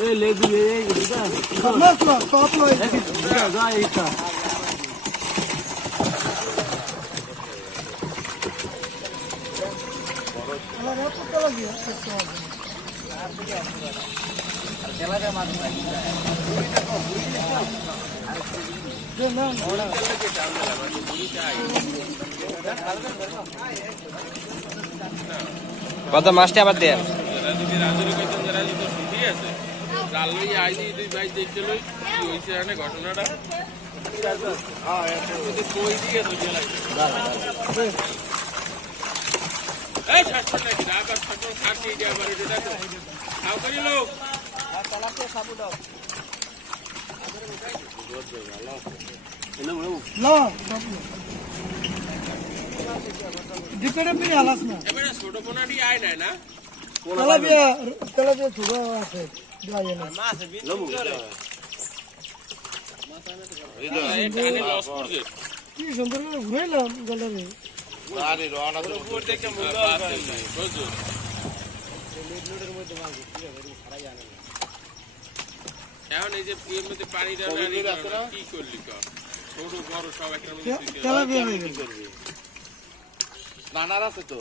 এই লেবু এই এটা না টপ লয় যা এইটা আমার কত লাগে আর খেলাটা মাছ নাই বুড়িটা কো বুড়িটা যে না ওরা খেলাকে চাল লাগা বুড়িটা আই কত মাছটা আবার দেন যদি রাজুর কইতেন যে রাজু তো ছুটি আছে চাল লই আই দুই ভাই দেখতে লই কি হইছে এখানে ঘটনাটা হ্যাঁ এত কই দিয়ে তো জেলাই এই ছাড়ছ নাকি আবার ছাড়ছ খাসি দিয়ে আবার এটা তো খাও করি লোক চালাতে সাবু দাও না ডিপেডে পিরে আলাস না এবারে ছোট পোনাটি আয় নাই না তেলাপিয়া ছোট আছে যায় না মাছ লবু এটা আনি লস করছে কি সুন্দর করে ঘুরাইলাম গলারে আরে রওনা তো উপর থেকে মুড়া আছে বুঝছো লোডের মধ্যে মাছ ছাড়াই আনে এখন এই যে পুয়ের মধ্যে পানি দাও না কি করলি ক ছোট বড় সব একটা মধ্যে তেলাপিয়া হয়ে গেল নানার আছে তো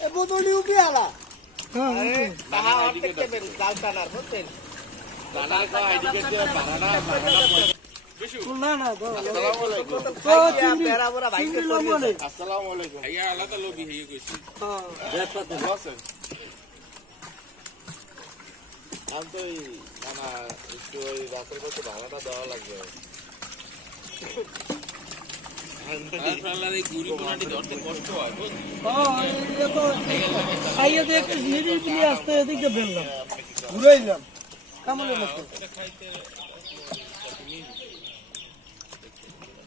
এ বদলি উঠে আলা হ্যাঁ তাহা অর্ধেক কেবেন জাল টানার বুঝছেন নানার কো আইডি কার্ড দিয়ে বাহানা বিশু না না আসসালামু আলাইকুম বেড়া বড়া ভাই কে আসসালামু আলাইকুম আইয়া আলাদা লবি হয়ে গেছি হ্যাঁ দেখতে তো আছেন আমি তো নানা একটু ওই রাতের মধ্যে ভাড়াটা দেওয়া লাগবে খাইয়ে দেখে নিরিবিলি আসতে এদিকে বেরলাম ঘুরাইলাম কেমন লাগছে